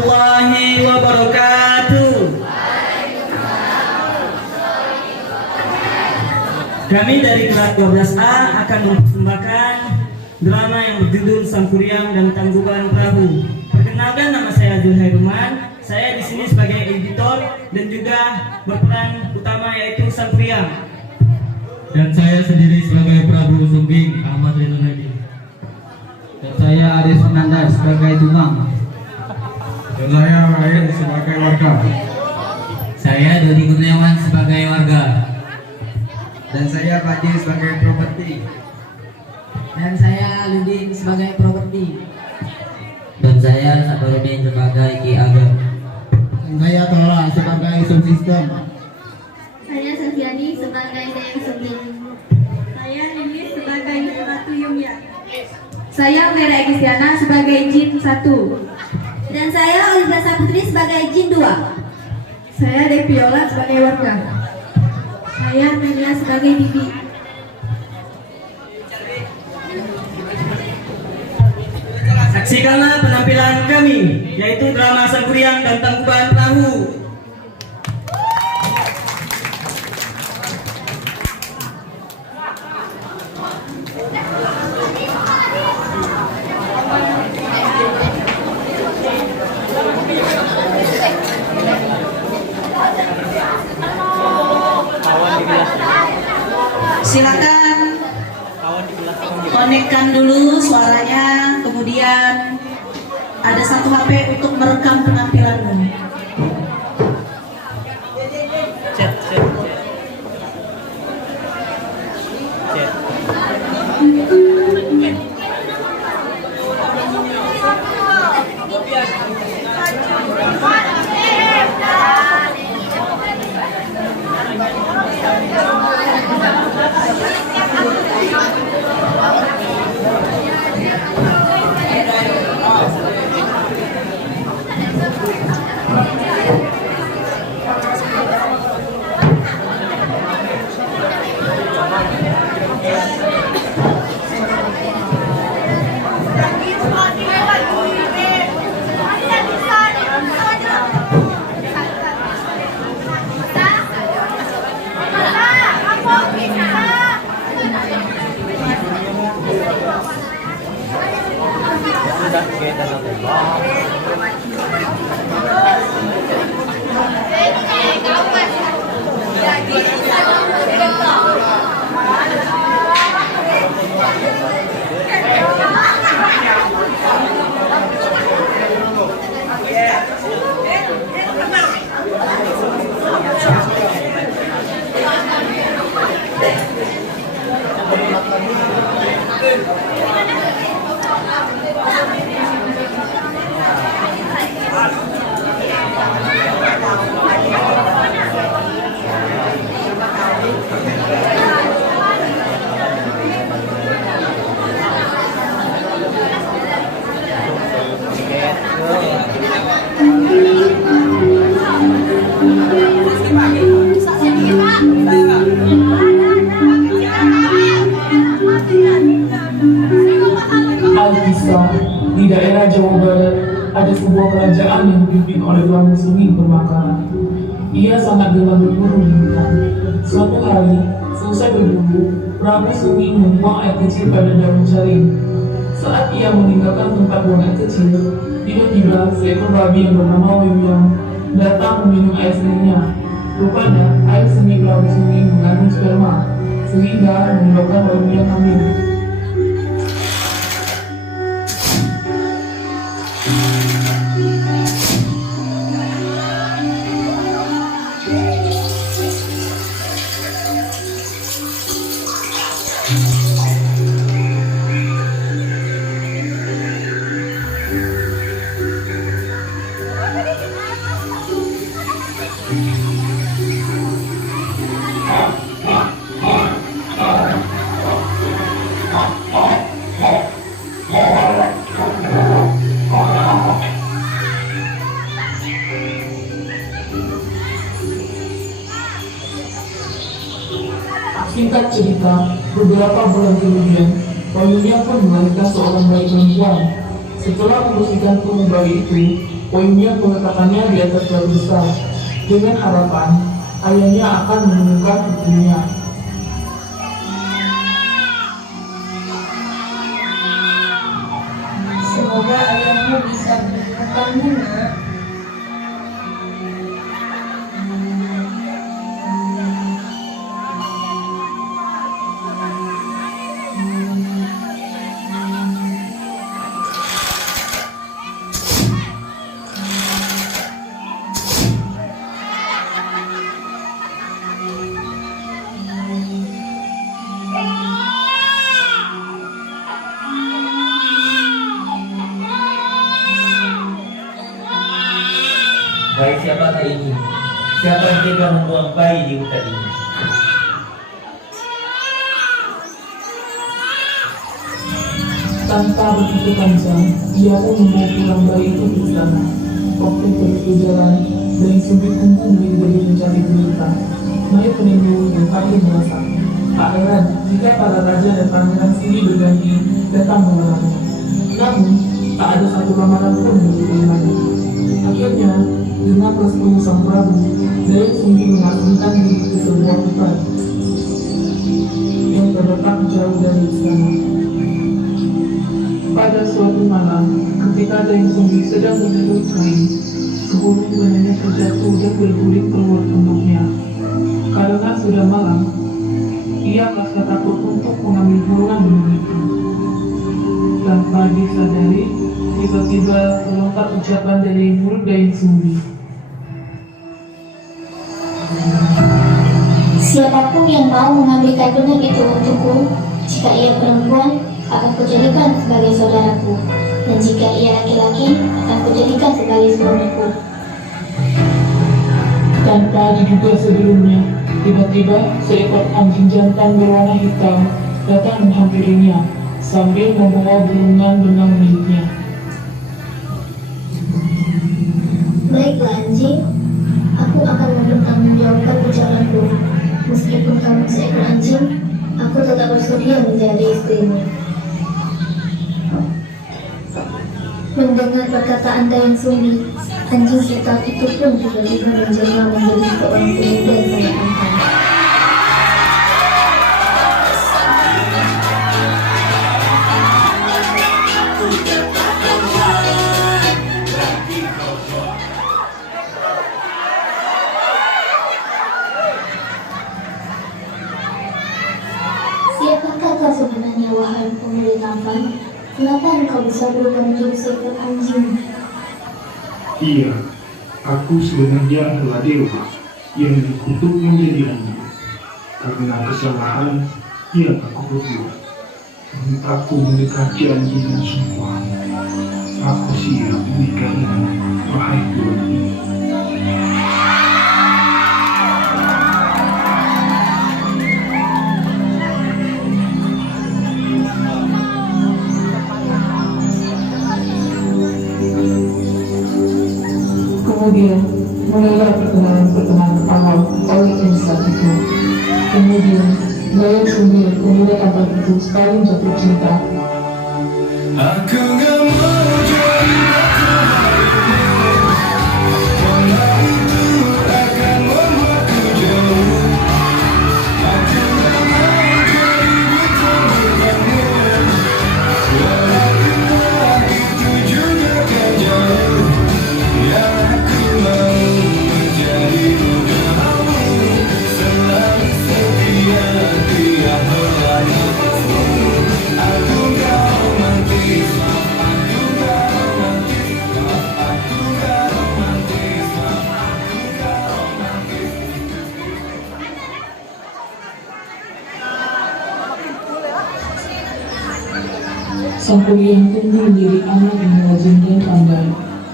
warahmatullahi wabarakatuh. Kami dari kelas 12A akan mempersembahkan drama yang berjudul Sang Kuryang dan Tangkuban Perahu. Perkenalkan, nama saya Zulhairuman. Saya di sini sebagai editor dan juga berperan utama yaitu Sang Kuryang. Dan saya sendiri sebagai Prabu Sumbing Ahmad Rinaldi. Dan saya Aris Fernanda sebagai Dumang. Dan saya Ryan sebagai warga. Saya Dodi Kurniawan sebagai warga. Dan saya Fadil sebagai properti. Dan saya Ludin sebagai properti. Dan saya Sabarudin sebagai Ki Agam. Dan saya Tola sebagai subsistem. Saya Safiani sebagai Dayang Sumbing. Saya Lilis sebagai Ratu Yumya. Saya Vera Egistiana sebagai Jin 1. Dan saya Olivia Saputri sebagai Jin 2. Saya Deviola sebagai warga. Saya Melia sebagai Bibi. Saksikanlah penampilan kami, yaitu drama Sang Kuryang dan Tangkuban Perahu. Silakan konekkan dulu suaranya, kemudian ada satu HP untuk merekam penampilanmu. Alkisah, di daerah Jawa Barat ada sebuah kerajaan yang dipimpin oleh Prabu Sumbing Permaka. Ia sangat gemar berburu di hutan. Suatu hari, selesai berburu, Prabu Sumbing membuang air kecil pada daun jaring. Saat ia meninggalkan tempat buang air kecil, tiba-tiba seekor babi yang bernama Wiyang datang meminum air seninya. Rupanya, air seni Prabu Sumbing mengandung sperma, sehingga menyebabkan Wiyang hamil. Singkat cerita, beberapa bulan kemudian, Wayunya pun melahirkan seorang bayi perempuan. Setelah membersihkan tubuh bayi itu, Poinnya peletakannya di atas batu besar, dengan harapan ayahnya akan menemukan putrinya. Semoga ayahmu bisa menemukanmu, nak. Baik, siapakah ini? Siapa yang tega membuang bayi di hutan ini? Tanpa berpikir panjang, ia pun membawa pulang bayi itu ke sana. Waktu pergi ke jalan, dari sudut kumpul menjadi mencari berita. Maya penindung dan kaki merasa. Tak heran jika para raja dan pangeran sini berganti datang melarangnya. Namun, tak ada satu lamaran pun diterimanya. Akhirnya, dengan restu sang Prabu, Dayang Sumbi mengasingkan diri ke sebuah hutan yang terletak jauh dari istana. Pada suatu malam, ketika Dayang Sumbi sedang menjemur kain, seluruh benihnya terjatuh dan berguling keluar tubuhnya. Karena sudah malam, ia merasa takut untuk mengambil buruan benih itu. Tanpa disadari, tiba-tiba terlontar ucapan dari mulut Dayang Sumbi. Siapapun yang mau mengambil kandungan itu untukku, jika ia perempuan, akan kujadikan sebagai saudaraku, dan jika ia laki-laki, akan kujadikan sebagai suamiku. Tanpa diduga sebelumnya, tiba-tiba seekor anjing jantan berwarna hitam datang menghampirinya sambil membawa burungan benang miliknya. Baiklah anjing, aku akan mempertanggungjawabkan ucapanku. Meskipun kamu seekor anjing, aku tetap bersedia menjadi istrimu. Mendengar perkataan Dayang Sumbi, anjing setan itu pun tiba-tiba menjelma menjadi seorang pemuda yang sangat tampan. Siapakah kau sebenarnya, wahai pemuda tampan? Kenapa engkau bisa berubah menjadi seekor anjing? Iya, aku sebenarnya adalah dewa yang dikutuk menjadi anjing. Karena kesalahan yang aku berbuat, dan aku mendekati anjing yang sumpah. Aku siap menikahimu, wahai Tuhan. Kemudian, mulailah perkenalan awal oleh Elsa itu. Kemudian, Dayang Sumbi dan pemuda tampan itu saling jatuh cinta. Aku gak mau jadi walau itu akan membuatku jauh. Aku gak mau jadi bertemu walau itu juga kan jauh. Yang aku mau menjadi mudamu, selalu setia tiap berlalu. Aku gak romantis, aku gak romantis, aku gak romantis, aku gak romantis. Sang Kuryang tumbuh menjadi anak yang rajin dan pandai.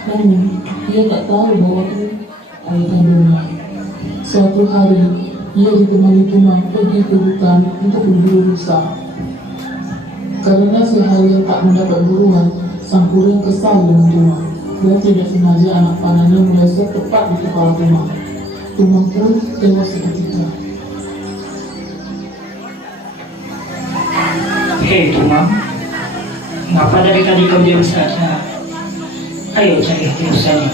Namun, ia tak tahu bahwa itu ayah kandungnya. Suatu hari, ia ditemani Tumang pergi ke hutan untuk berburu rusa. Karena seharian tak mendapat buruan, sang Kuryang kesal dengan Tumang. Dan tidak sengaja anak panahnya meleset tepat di kepala Tumang. Tumang pun tewas seketika. Hei Tumang, mengapa dari tadi kau diam saja? Ayo cari urusannya.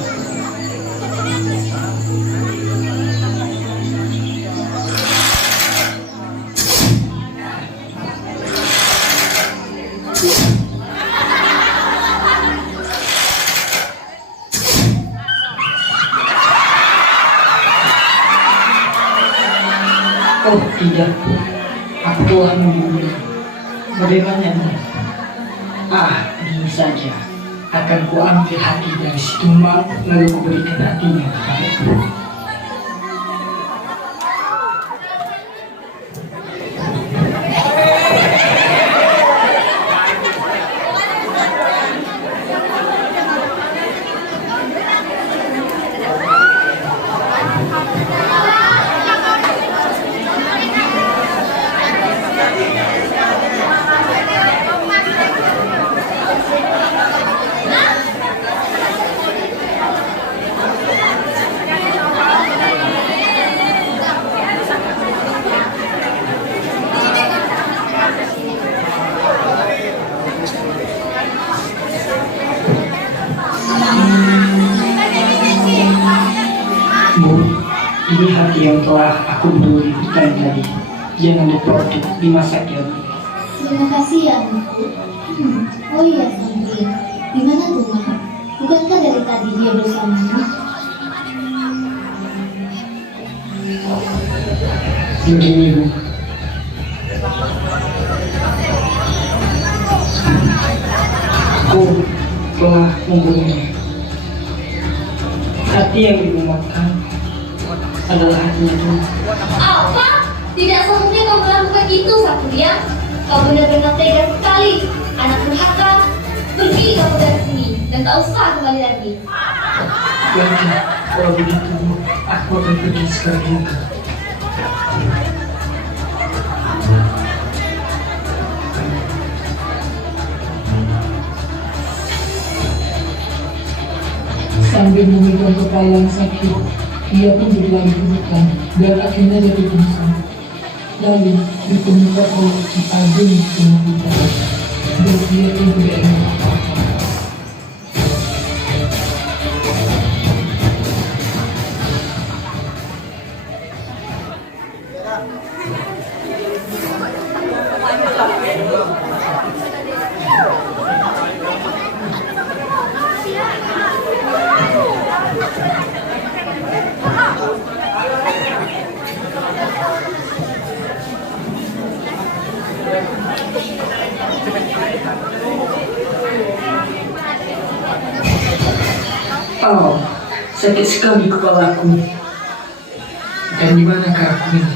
Oh tidak, aku telah membunuhnya. Bagaimana? Ini saja. Akan kuambil hati dari si tumbal, lalu kuberikan hatinya kepadaku. Bu, ini hati yang telah aku beli hutan tadi. Jangan diprotek, dimasak ya Bu. Terima kasih ya, anakku. Oh iya, Santri. Gimana tuh, Ma? Bukankah dari tadi dia bersamamu? Begini Bu, aku telah membunuhnya. Hati yang ibu makan adalah hatinya Tuhan. Apa? Tidak seharusnya kamu melakukan itu, Satria. Kau benar-benar tega sekali. Anak durhaka. Pergi kamu dari sini dan tak usah kembali lagi. Baiklah, kalau begitu aku akan pergi sekarang juga. Sambil memegang kepala yang sakit, ia pun berlari ke hutan dan akhirnya jatuh pingsan. Lalu ditemukan oleh Ki Ageng di tengah hutan, dan ia pun tidak ingat apa-apa. Oh, sakit sekali kepalaku. Dan di manakah aku ini?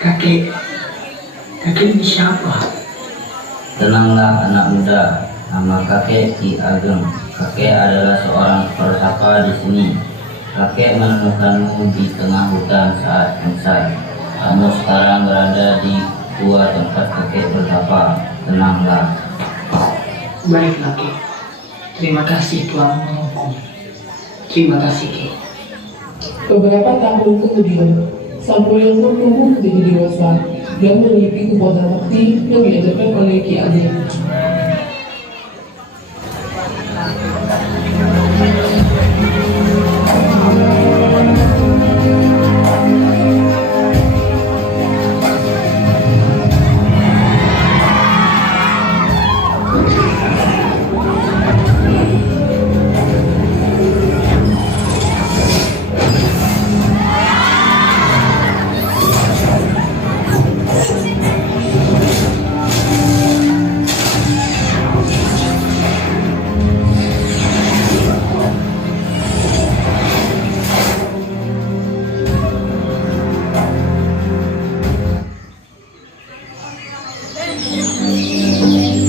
Kakek ini siapa? Tenanglah anak muda, nama kakek Ki Ageng. Kakek adalah seorang persapa di sini. Kakek menemukanmu di tengah hutan saat pingsan. Kamu sekarang berada di gua tempat kakek bersapa. Tenanglah. Baiklah Ki. Terima kasih telah menolongku. Terima kasih Ki. Beberapa tahun kemudian, Sampuryan pun tumbuh menjadi dewasa dan memiliki kekuatan bakti yang diajarkan oleh Ki Ageng.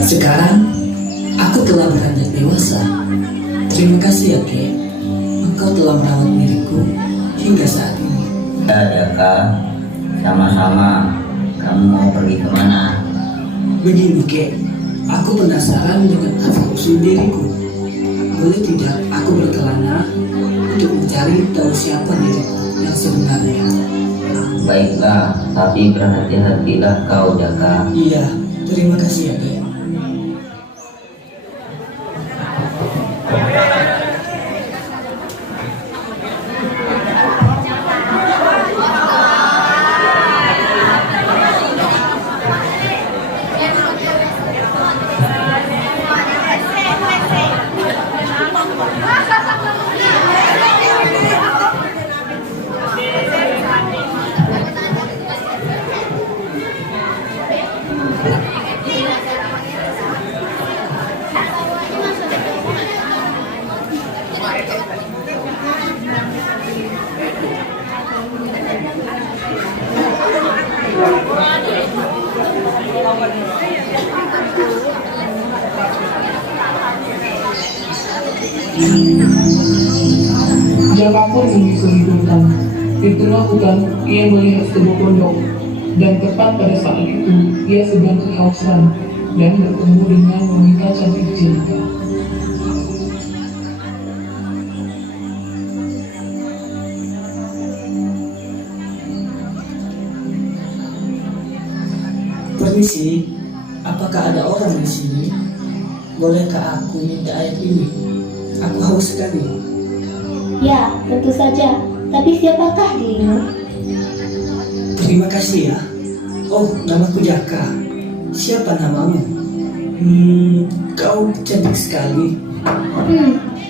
Sekarang aku telah beranjak dewasa. Terima kasih ya Kek. Engkau telah merawat diriku hingga saat ini. Ya Jaka, sama-sama. Kamu mau pergi kemana? Begini Kek, aku penasaran dengan asal usul diriku. Boleh tidak aku berkelana untuk mencari tahu siapa diriku yang sebenarnya? Baiklah, tapi berhati-hatilah kau Jaka. Iya, terima kasih ya Kek. Jaka pun menyusuri hutan. Di tengah hutan, ia melihat sebuah pondok. Dan tepat pada saat itu, ia sedang kehausan dan bertemu dengan wanita cantik jelita. Permisi, apakah ada orang di sini? Bolehkah aku minta air ini? Aku haus sekali. Ya, tentu saja. Tapi siapakah dirimu? Terima kasih ya. Oh, namaku Jaka. Siapa namamu? Kau cantik sekali.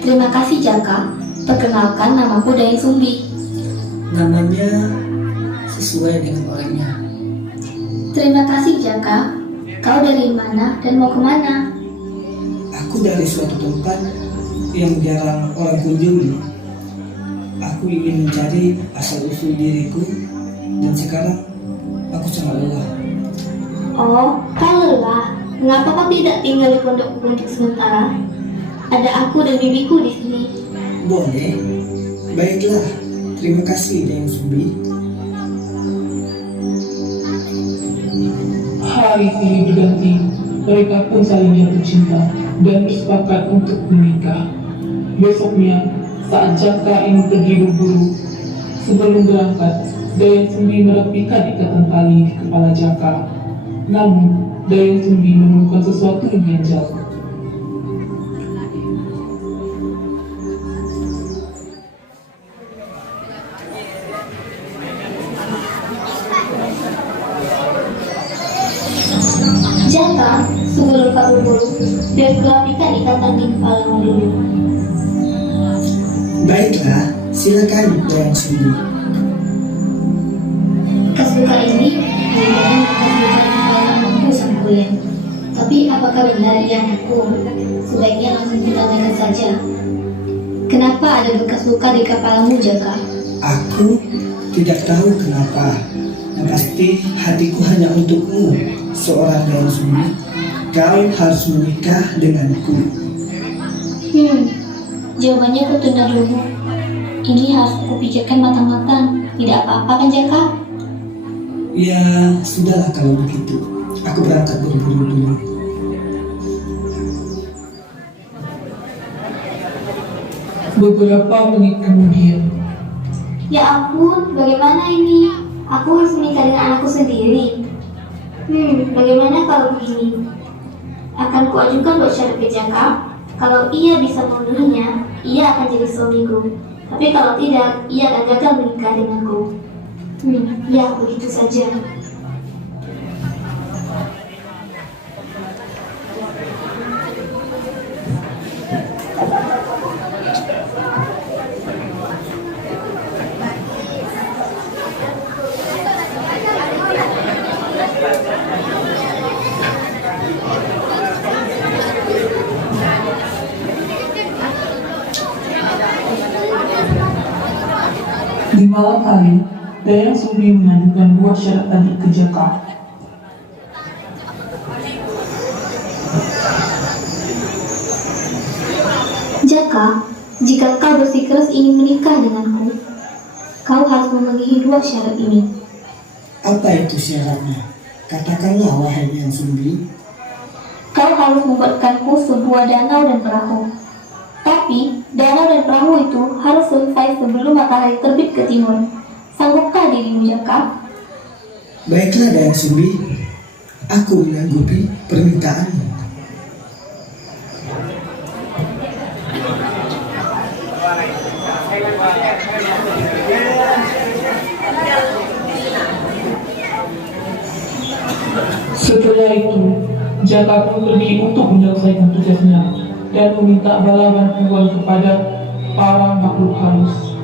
Terima kasih Jaka. Perkenalkan, namaku Dayang Sumbi. Namanya sesuai dengan orangnya. Terima kasih Jaka. Kau dari mana dan mau kemana? Aku dari suatu tempat yang jarang orang kunjungi. Aku ingin mencari asal-usul diriku, dan sekarang aku sangat lelah. Oh, kau lelah. Mengapa kau tidak tinggal di pondokku untuk sementara? Ada aku dan bibiku di sini. Boleh. Baiklah. Terima kasih, Dayang Sumbi. Hari silih berganti, mereka pun saling jatuh cinta dan bersepakat untuk menikah. Besoknya, saat Jaka ingin pergi berburu, sebelum berangkat, Dayang Sumbi merapikan ikatan tali di kepala Jaka. Namun, Dayang Sumbi menemukan sesuatu yang ganjal. Jaka, sebelum kau berburu, biar kurapikan ikatan di kepalamu dulu. Baiklah, silakan Dayang Sumbi. Bekas luka ini merupakan bekas luka di kepalamu sang kuliah. Tapi apakah benar ia hukum? Sebaiknya langsung ditanyakan saja. Kenapa ada bekas luka di kepalamu, Jaka? Aku tidak tahu kenapa. Yang pasti hatiku hanya untukmu, seorang Dayang Sumbi. Kau harus menikah denganku. Jawabannya aku tunda dulu. Ini harus aku pikirkan matang-matang. Tidak apa-apa kan Jaka? Ya, sudahlah kalau begitu. Aku berangkat berburu dulu. Beberapa menit kemudian, Ya ampun, bagaimana ini? Aku harus menikah dengan anakku sendiri. Bagaimana kalau begini? Akan kuajukan buat syarat ke Jaka. Kalau ia bisa memenuhinya, ia akan jadi suamiku. Tapi kalau tidak, ia akan gagal menikah denganku. Ya, begitu saja. di malam hari, Dayang Sumbi mengajukan dua syarat tadi ke Jaka. Jaka, jika kau bersikeras ingin menikah denganku, kau harus memenuhi dua syarat ini. Apa itu syaratnya? Katakanlah wahai Dayang Sumbi. Kau harus membuatkanku sebuah danau dan perahu. Tapi, danau dan perahu itu harus selesai sebelum matahari terbit ke timur. Sanggupkah dirimu, Jaka? Baiklah Dayang Sumbi, aku menanggupi permintaanmu. Setelah itu, Jaka pun pergi untuk menyelesaikan tugasnya dan meminta bala bantuan kepada para makhluk halus.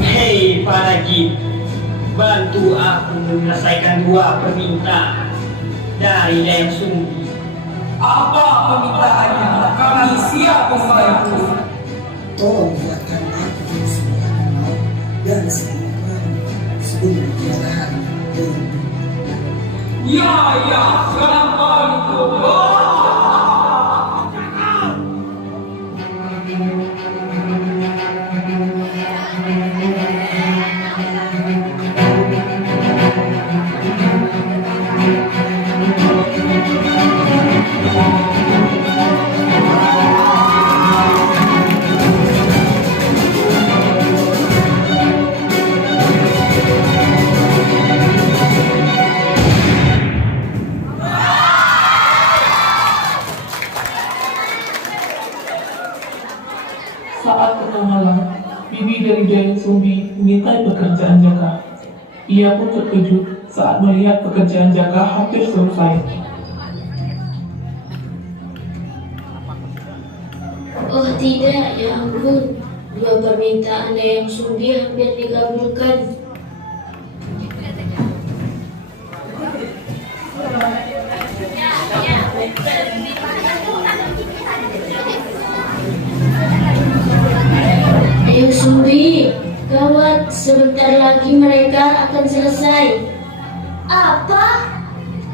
Hei para jin, bantu aku menyelesaikan dua permintaan dari Dayang Sumbi. Apa permintaannya? Kami siap membantu. Tolong buatkan aku sebuah danau dan sebuah perahu sebelum tiada hari. Ya, sekarang bantu. Saat tengah malam, bibi dari Dayang Sumbi memintai pekerjaan Jaka. Ia pun terkejut saat melihat pekerjaan Jaka hampir selesai. Oh tidak, ya ampun. Dua permintaan Dayang Sumbi hampir dikabulkan. Dayang Sumbi, gawat, sebentar lagi mereka akan selesai. Apa?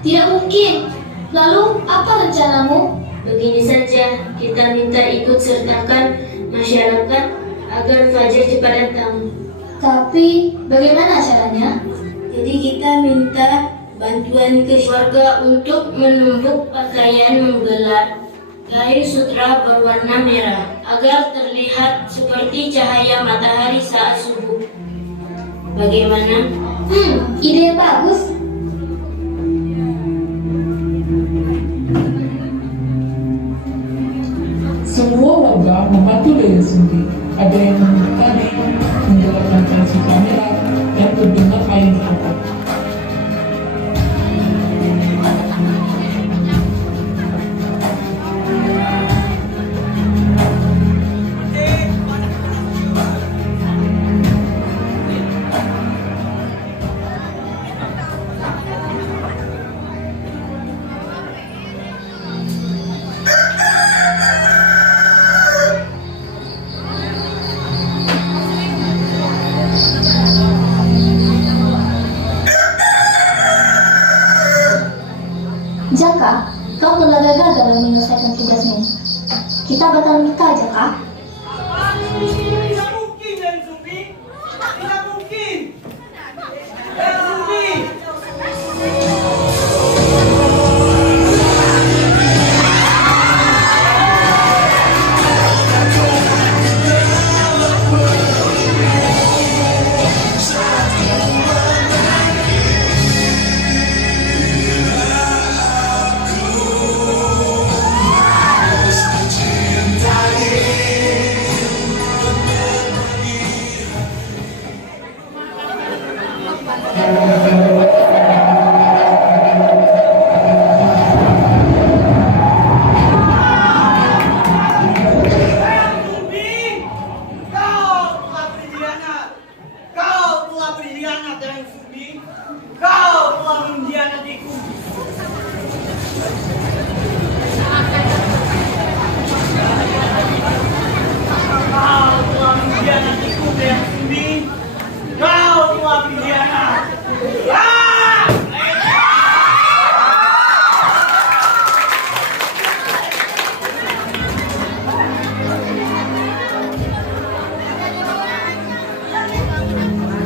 Tidak mungkin. Lalu apa rencanamu? Begini saja, kita minta ikut sertakan masyarakat agar fajar cepat datang. Tapi bagaimana caranya? Jadi kita minta bantuan ke warga untuk menumbuk pakaian menggelar kain sutra berwarna merah agar terlihat seperti cahaya matahari saat subuh. Bagaimana? Ide yang bagus. Semua warga membantu Dayang Sumbi. Ada yang menumbuk tali, menggerakkan kain sutra merah, dan berdengar ayam berkokok. Jaka, kau telah gagal dalam menyelesaikan tugasmu. Kita batal nikah, Jaka. Tidak mungkin, Dayang Sumbi. Tidak mungkin. Dayang Sumbi.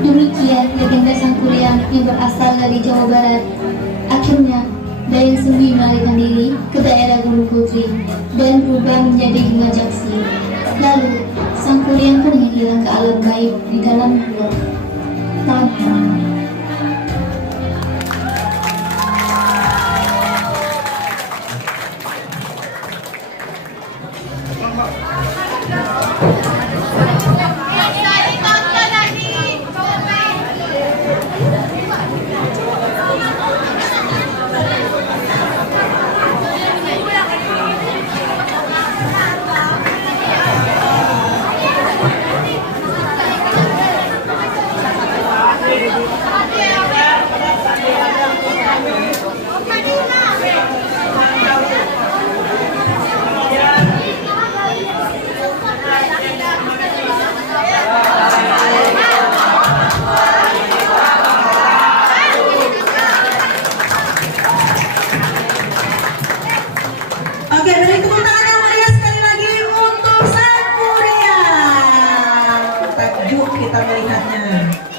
Demikian legenda Sangkuriang yang berasal dari Jawa Barat. Akhirnya, Dayang Sumbi melarikan diri ke daerah Gunung Putri dan berubah menjadi Bunga Jaksi. Lalu, Sangkuriang pun menghilang ke alam gaib di dalam gua. Tamat. Thank you. Oke, beri tepuk tangan yang meriah sekali lagi untuk Sang Kuriang. Takjub kita melihatnya.